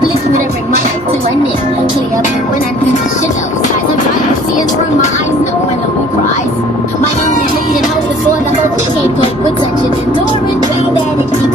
to bring my life to an end. Clear blue and unconditional skies. I'm drying tears from my eyes, no my lonely cries. My only bleeding hope is for the hope we can't cope with such an enduring pain that it keeps.